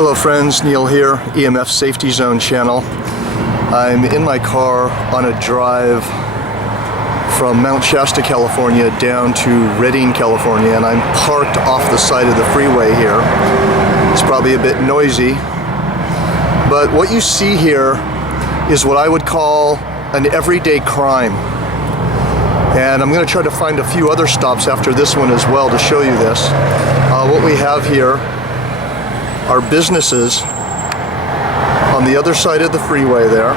Hello friends, Neil here, EMF Safety Zone channel. I'm in my car on a drive from Mount Shasta, California down to Redding, California, and I'm parked off the side of the freeway here. It's probably a bit noisy, but what you see here is what I would call an everyday crime. And I'm going to try to find a few other stops after this one as well to show you this. What we have here are businesses on the other side of the freeway there.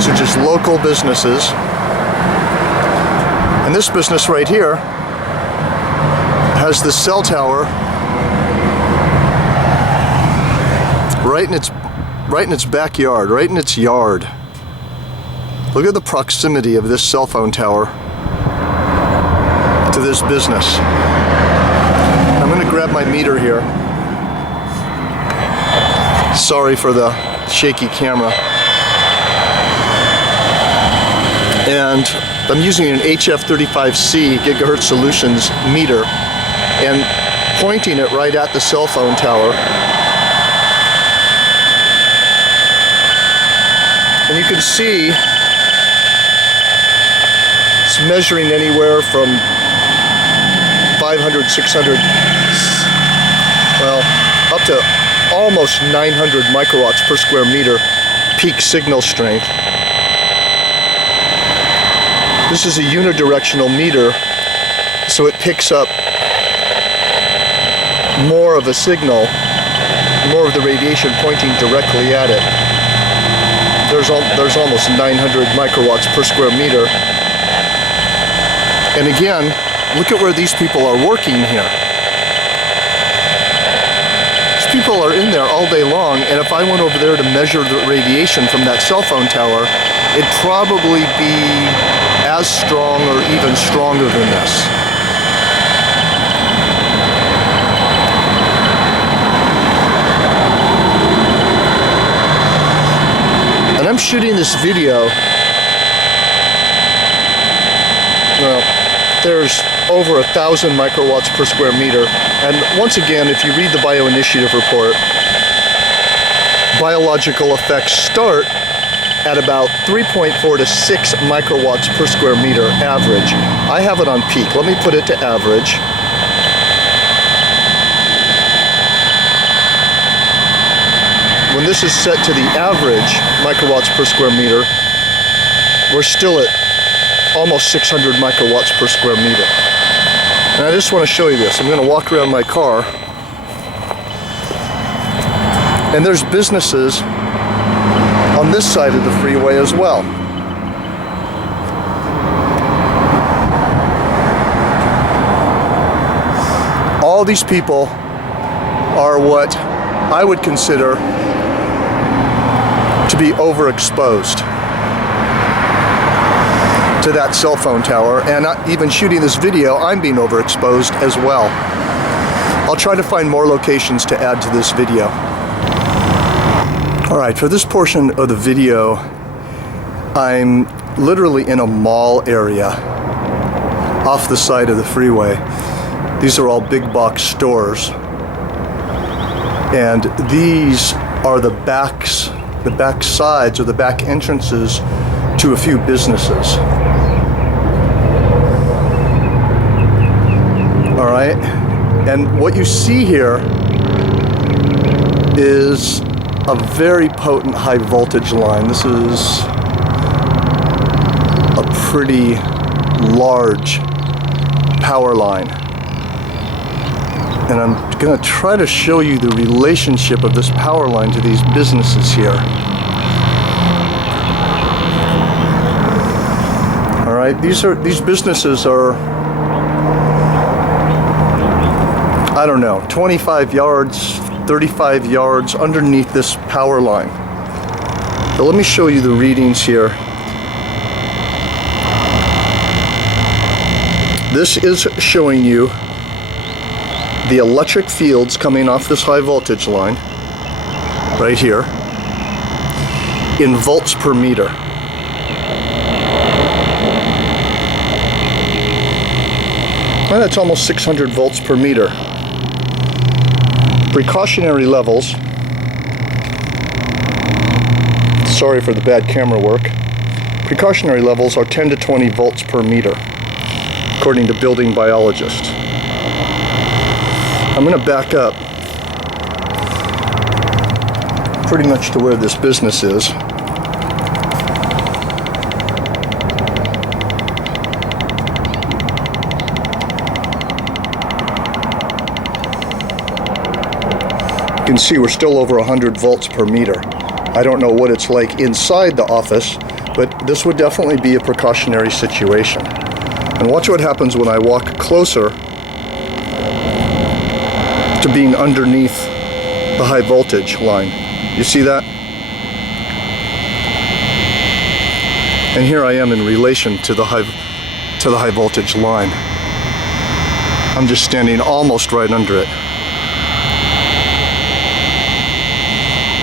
So just local businesses. And this business right here has the cell tower right in its backyard, right in its yard. Look at the proximity of this cell phone tower to this business. I'm going to grab my meter here. Sorry for the shaky camera. And I'm using an HF35C gigahertz solutions meter and pointing it right at the cell phone tower. And you can see it's measuring anywhere from 500, 600, well, up to almost 900 microwatts per square meter peak signal strength. This is a unidirectional meter, so it picks up more of a signal, more of the radiation pointing directly at it. There's almost 900 microwatts per square meter. And again, look at where these people are working here. These people are in there all day long, and if I went over there to measure the radiation from that cell phone tower, it'd probably be as strong or even stronger than this. And I'm shooting this video, well, there's over 1,000 microwatts per square meter. And once again, if you read the Bioinitiative report, biological effects start at about 3.4 to 6 microwatts per square meter average. I have it on peak. Let me put it to average. When this is set to the average microwatts per square meter, we're still at almost 600 microwatts per square meter. And I just want to show you this. I'm going to walk around my car, and there's businesses on this side of the freeway as well. All these people are what I would consider to be overexposed to that cell phone tower, and even shooting this video, I'm being overexposed as well. I'll try to find more locations to add to this video. Alright, for this portion of the video, I'm literally in a mall area off the side of the freeway. These are all big box stores, and these are the back sides or the back entrances to a few businesses. Alright, and what you see here is a very potent high voltage line. This is a pretty large power line. And I'm going to try to show you the relationship of this power line to these businesses here. Alright, these businesses are, I don't know, 25 yards, 35 yards underneath this power line. But let me show you the readings here. This is showing you the electric fields coming off this high voltage line right here in volts per meter. Well, that's almost 600 volts per meter. precautionary levels, sorry for the bad camera work, precautionary levels are 10 to 20 volts per meter, according to building biologists. I'm going to back up pretty much to where this business is. You can see we're still over 100 volts per meter. I don't know what it's like inside the office, but this would definitely be a precautionary situation. And watch what happens when I walk closer to being underneath the high voltage line. You see that? And here I am in relation to the high voltage line. I'm just standing almost right under it.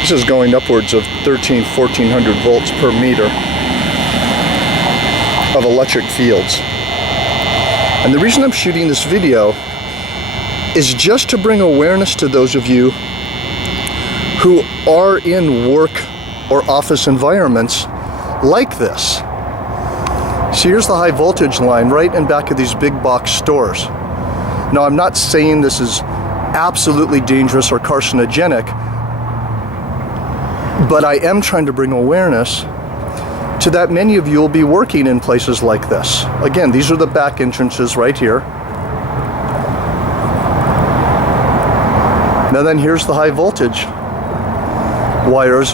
This is going upwards of 1400 volts per meter of electric fields. And the reason I'm shooting this video is just to bring awareness to those of you who are in work or office environments like this. See, here's the high voltage line right in back of these big box stores. Now, I'm not saying this is absolutely dangerous or carcinogenic, but I am trying to bring awareness to that many of you will be working in places like this. Again, these are the back entrances right here. Now then, here's the high voltage wires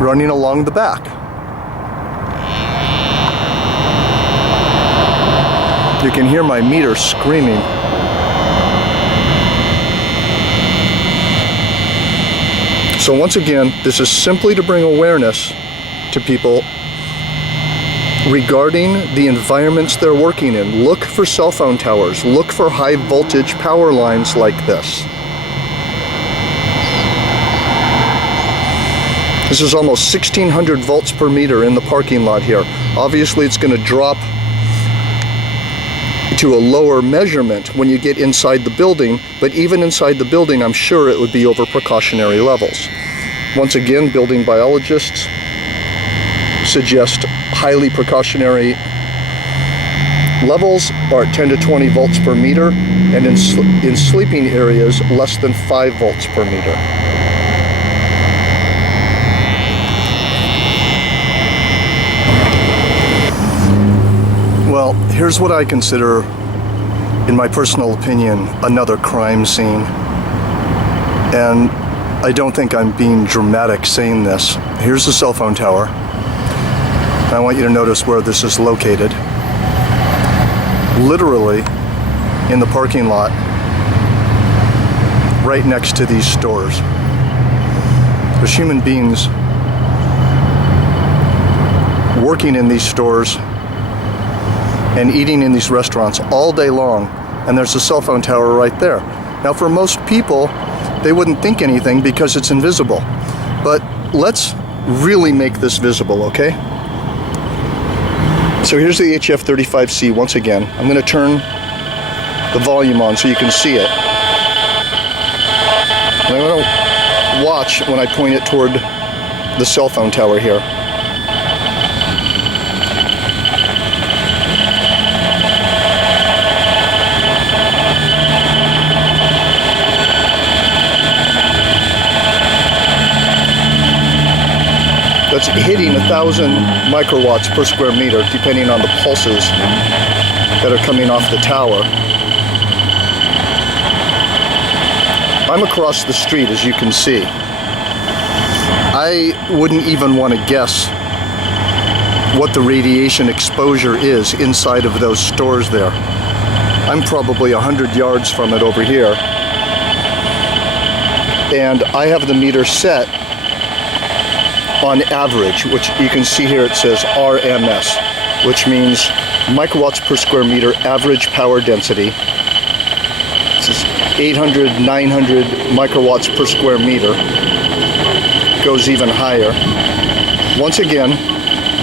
running along the back. You can hear my meter screaming. So once again, this is simply to bring awareness to people regarding the environments they're working in. Look for cell phone towers. Look for high voltage power lines like this. This is almost 1600 volts per meter in the parking lot here. Obviously, it's going to drop to a lower measurement when you get inside the building, but even inside the building, I'm sure it would be over precautionary levels. Once again, building biologists suggest highly precautionary levels are 10 to 20 volts per meter, and in sleeping areas, less than 5 volts per meter. Well, here's what I consider, in my personal opinion, another crime scene. And I don't think I'm being dramatic saying this. Here's the cell phone tower. I want you to notice where this is located. Literally in the parking lot, right next to these stores. There's human beings working in these stores and eating in these restaurants all day long, and there's a cell phone tower right there. Now, for most people, they wouldn't think anything because it's invisible. But let's really make this visible, okay? So here's the HF35C once again. I'm going to turn the volume on so you can see it. And I'm going to watch when I point it toward the cell phone tower here. That's hitting 1,000 microwatts per square meter, depending on the pulses that are coming off the tower. I'm across the street, as you can see. I wouldn't even want to guess what the radiation exposure is inside of those stores there. I'm probably 100 yards from it over here. And I have the meter set on average, which you can see here it says RMS, which means microwatts per square meter average power density. This is 800, 900 microwatts per square meter. Goes even higher. Once again,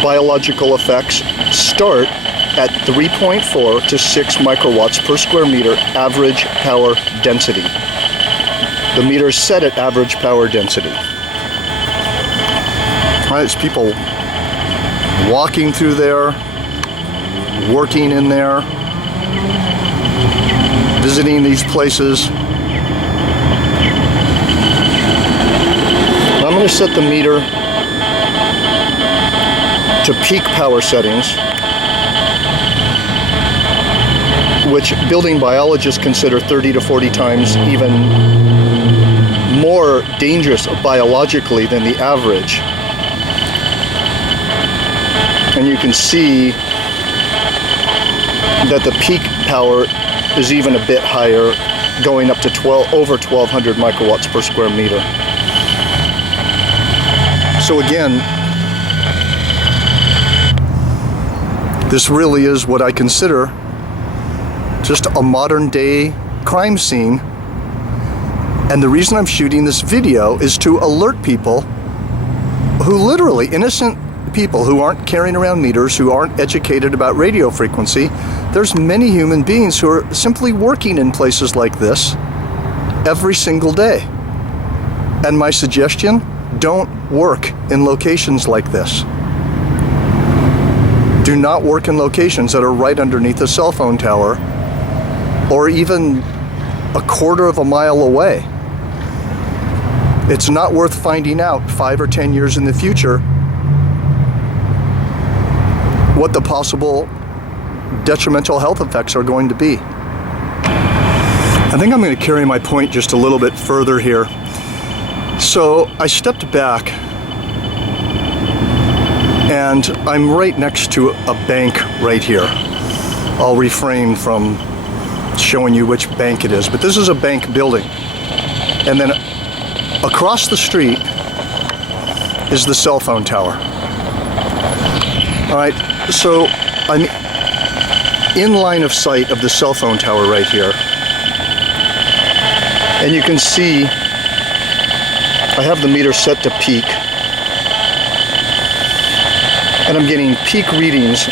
biological effects start at 3.4 to 6 microwatts per square meter average power density. The meter is set at average power density. There's people walking through there, working in there, visiting these places. I'm going to set the meter to peak power settings, which building biologists consider 30 to 40 times even more dangerous biologically than the average. And you can see that the peak power is even a bit higher, going up to over 1200 microwatts per square meter. So again, this really is what I consider just a modern day crime scene. And the reason I'm shooting this video is to alert people who literally, innocent people who aren't carrying around meters, who aren't educated about radio frequency. There's many human beings who are simply working in places like this every single day. And my suggestion, don't work in locations like this. Do not work in locations that are right underneath a cell phone tower or even a quarter of a mile away. It's not worth finding out 5 or 10 years in the future what the possible detrimental health effects are going to be. I think I'm going to carry my point just a little bit further here. So I stepped back and I'm right next to a bank right here. I'll refrain from showing you which bank it is, but this is a bank building. And then across the street is the cell phone tower. All right, so I'm in line of sight of the cell phone tower right here. And you can see I have the meter set to peak. And I'm getting peak readings.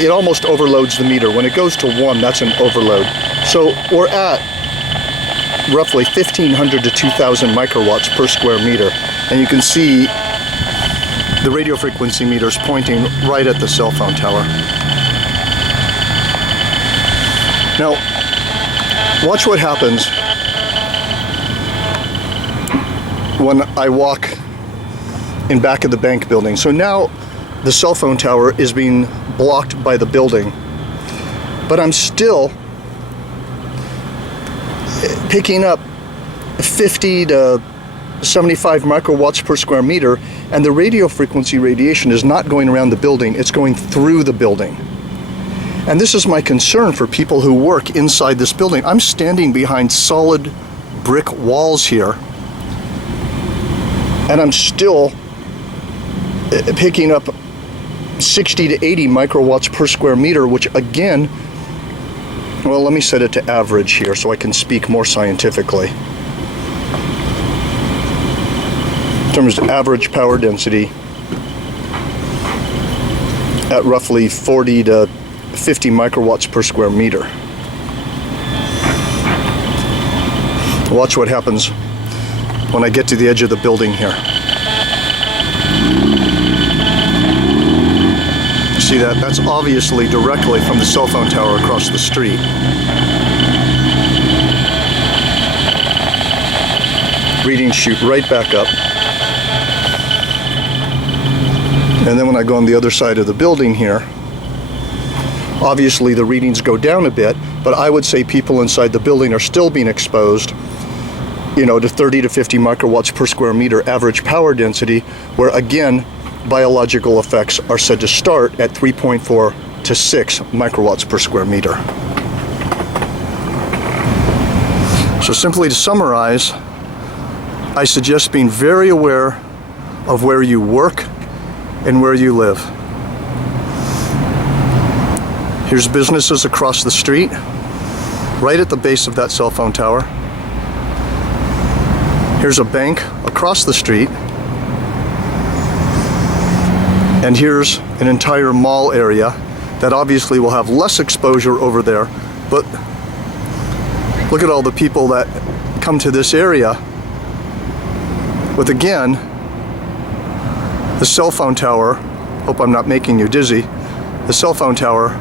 It almost overloads the meter. When it goes to 1, that's an overload. So we're at roughly 1,500 to 2,000 microwatts per square meter. And you can see the radio frequency meter is pointing right at the cell phone tower. Now, watch what happens when I walk in back of the bank building. So now the cell phone tower is being blocked by the building, but I'm still picking up 50 to 75 microwatts per square meter, and the radio frequency radiation is not going around the building, it's going through the building. And this is my concern for people who work inside this building. I'm standing behind solid brick walls here, and I'm still picking up 60 to 80 microwatts per square meter, which again, well, let me set it to average here so I can speak more scientifically. In terms of average power density at roughly 40 to 50 microwatts per square meter. Watch what happens when I get to the edge of the building here. See that? That's obviously directly from the cell phone tower across the street. Readings shoot right back up. And then when I go on the other side of the building here, obviously the readings go down a bit, but I would say people inside the building are still being exposed, you know, to 30 to 50 microwatts per square meter average power density, where again, biological effects are said to start at 3.4 to 6 microwatts per square meter. So simply to summarize, I suggest being very aware of where you work and where you live. Here's businesses across the street, right at the base of that cell phone tower. Here's a bank across the street. And here's an entire mall area that obviously will have less exposure over there, but look at all the people that come to this area with, again, the cell phone tower. Hope I'm not making you dizzy. The cell phone tower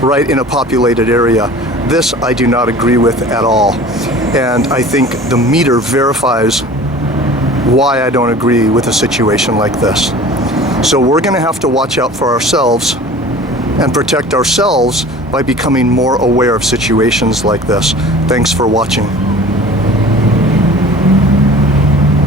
right in a populated area. This I do not agree with at all. And I think the meter verifies why I don't agree with a situation like this. So we're going to have to watch out for ourselves and protect ourselves by becoming more aware of situations like this. Thanks for watching.